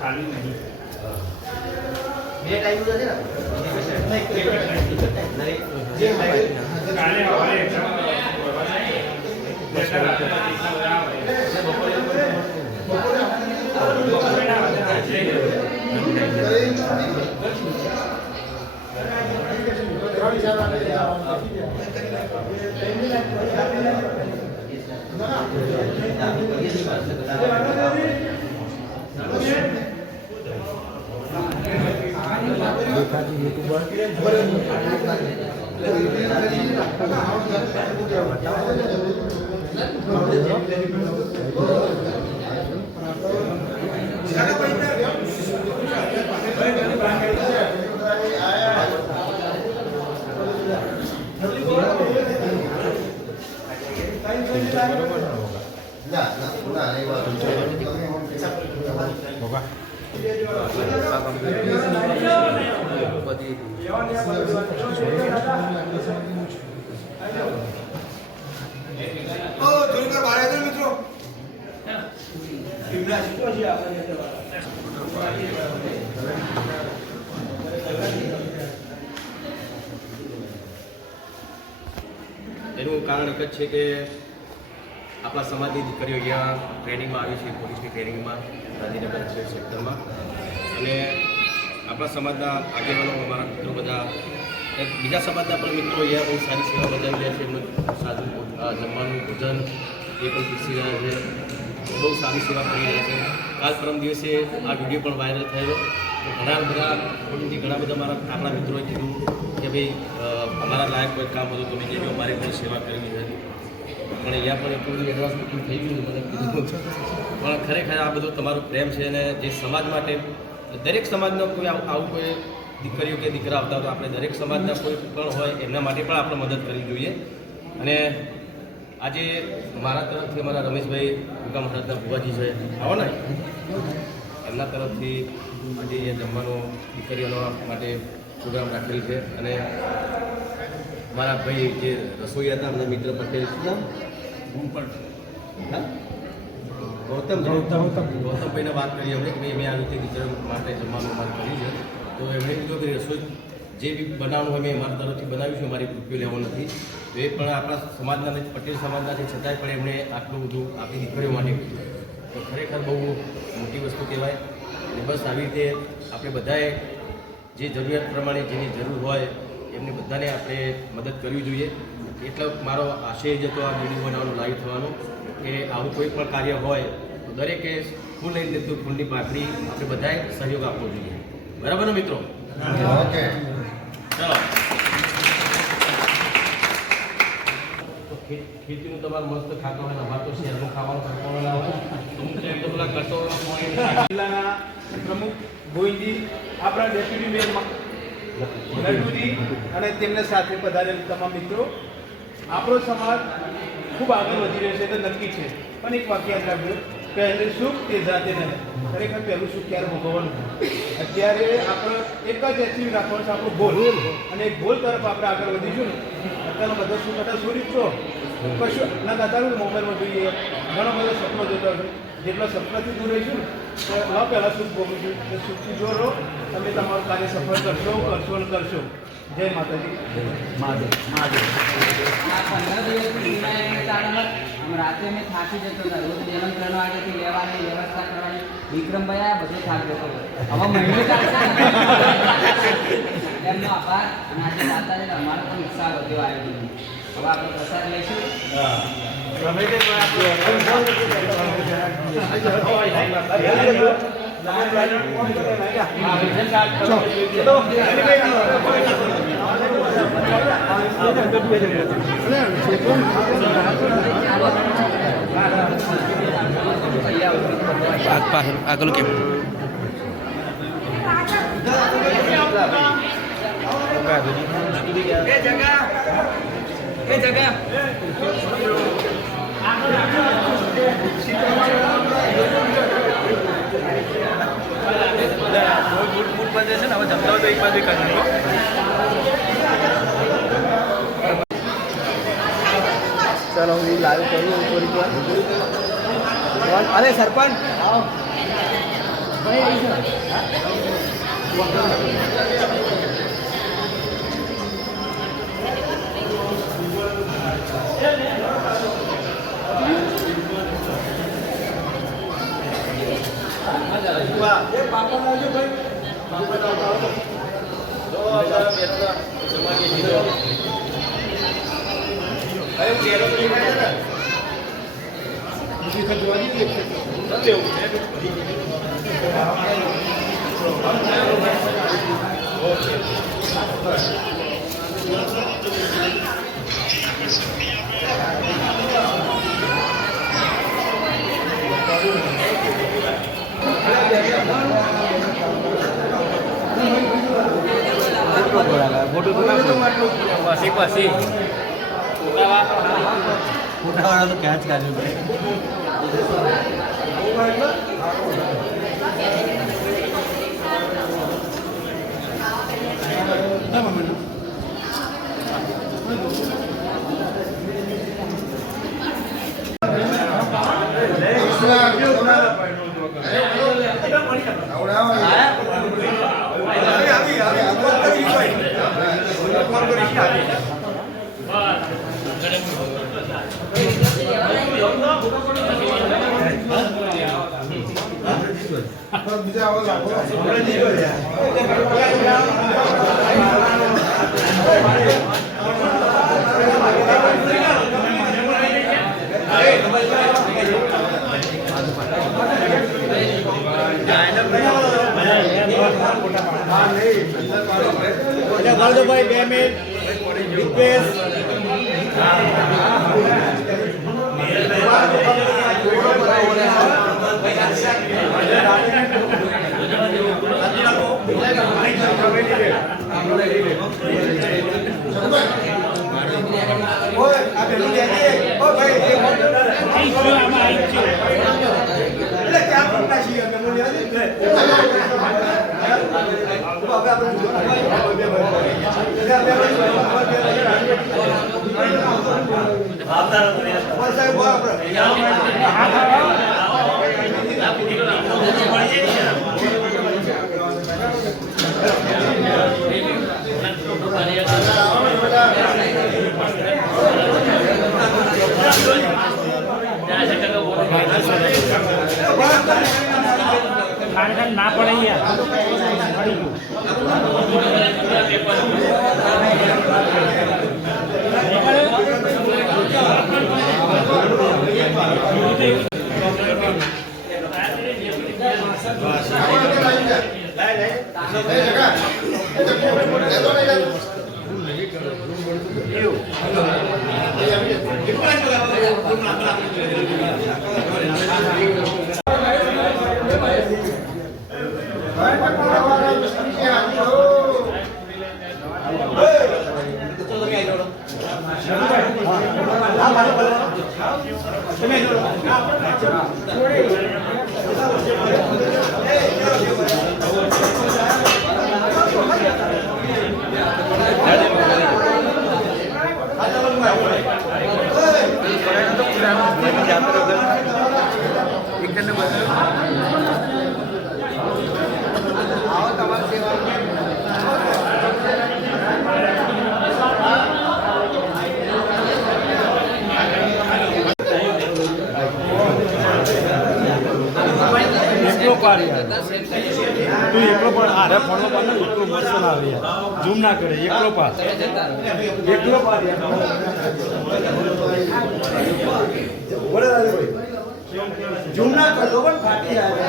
खाली नहीं ये टाइम है ना नहीं ये काले हमारे एग्जाम जैसा એનું કારણ એક જ છે કે આપણા સમાજની દીકરીઓ અહીંયા ટ્રેનિંગમાં આવી છે, પોલીસની ટ્રેનિંગમાં ગાંધીનગર સેક્ટરમાં, અને આપણા સમાજના આગેવાનો અમારા મિત્રો બધા બીજા સમાજના પણ મિત્રો અહીંયા બહુ સારી સેવા બજાવી રહ્યા છે. એમનું સાદું જમવાનું ભોજન એ પણ પીસી રહ્યા છે, બહુ સારી સેવા કરી રહ્યા છે. કાલ પરમ દિવસે આ વિડીયો પણ વાયરલ થયેલો, તો ઘણા બધા મારા આપણા મિત્રોએ કીધું કે ભાઈ અમારા લાયક કોઈ કામ હતું તમે જે અમારે પણ સેવા કરવી છે, પણ અહીંયા પણ એટલું એડવાન્સ બુકિંગ થઈ ગયું મને કીધું. પણ ખરેખર આ બધું તમારો પ્રેમ છે, અને જે સમાજ માટે દરેક સમાજનો કોઈ આવું કોઈ દીકરીઓ કે દીકરા આવતા તો આપણે દરેક સમાજના કોઈ પણ હોય એમના માટે પણ આપણે મદદ કરવી જોઈએ. અને આજે મારા તરફથી અમારા રમેશભાઈ ભૂકા મહારાજના ભુવાજી છે, આવો ને, એમના તરફથી આજે જમવાનો દીકરીઓનો માટે પ્રોગ્રામ રાખેલ છે. અને મારા ભાઈ જે રસોઈયા હતા એમના મિત્ર પટેલ ગૌતમભાઈને વાત કરી અમે કે મેં આ રીતે દીકરીઓ માટે જમવાનું અમારે કર્યું છે, તો એમણે કીધું કે રસોઈ જે બી બનાવવાનું હોય મેં મારા તરફથી બનાવીશું, મારી રૂપિયો લેવો નથી. તો એ પણ આપણા સમાજના પટેલ સમાજના છે, છતાંય પણ એમણે આટલું બધું આપણી દીકરીઓ માટે કીધું, તો ખરેખર બહુ મોટી વસ્તુ કહેવાય. અને બસ આવી રીતે આપણે બધાએ જે જરૂરિયાત પ્રમાણે જેની જરૂર હોય એમને બધાને આપણે મદદ કરવી જોઈએ. એટલો મારો આશય જ હતો આ વિડીયો બનાવવાનો, લાઈવ થવાનો, કે આવું કોઈ પણ કાર્ય હોય તો દરેકે ફૂલ લઈને લીધું, ફૂલની પાકડી આપણે બધાએ સહયોગ આપવો જોઈએ. બરાબર ને મિત્રો? ઓકે, ચાલો. ખેતીનું તમારું મસ્ત ખાતો હોય ને અમારે તો શહેરનું ખાવાનું કરતો હોય, તો પેલા કરતો જિલ્લાના પ્રમુખ ગોવિંદજી, આપણા ડેપ્યુટી મેયર નટુજી અને તેમને સાથે પધારેલ તમામ મિત્રો, આપણો સમાજ ખૂબ આગળ વધી રહ્યો છે તો નક્કી છે, પણ એક વાક્ય યાદ રાખજો, પહેલું સુખ તે જાતે નહીં. ખરેખર પહેલું સુખ ક્યારે ભોગવવાનું? અત્યારે આપણે એક જ એચીવ રાખવાનું છે, આપણો ગોલ, અને એક ગોલ તરફ આપણે આગળ વધીશું ને. અત્યારનો બધા સુખ બધા છોડી છો કશું ના દાદા મોબાઈલમાં જોઈએ, ઘણો બધો સપનો જોતો હોય, જેટલા સપનાથી દૂર રહીશું ને તો પહેલાં સુખ ભોગવીશું. એ સુખથી જો રહો, તમે તમારું કાર્ય સફળ કરશો અને કરશો. જય માતાજી. મહાદેવ. આ 15 દિવસની રાતે અમે થાકી જતો હતા, રોજ 3 વાગ્યાથી લેવાની વ્યવસ્થા કરવાની. વિક્રમભાઈ આ બધો થાક જતો હવે મહિનો ચાલશે એમનો આભાર. અને આજે માતાજીને અમારો પણ ઉત્સાહ વધ્યો આયોજન. હવે આપણે પ્રસાદ લઈશું. આગળ કેમ ચલો હું લાઈવ કરું થોડીક વાર. અરે સરપંચ આવો. ફોટાવાળા તો ક્યાં જ કાઢ્યું. ભાઈ 2 મિનિટ રિક્વેસ્ટ ના પડે તું એકલો પણ આરે ફોનનો પાડ એકલો મસ્ત ના આવે ઝૂમ ના કરે એકલો પાડ એકલો પાડ ઝૂમ ના કરતો પણ ફાટી આવે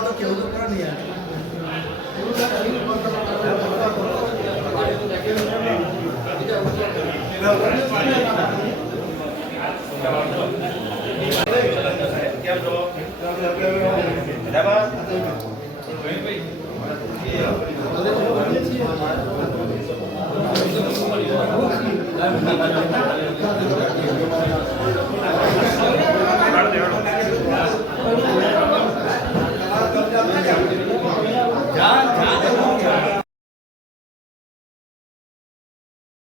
તો કેવું તો પણ યાર બરાબર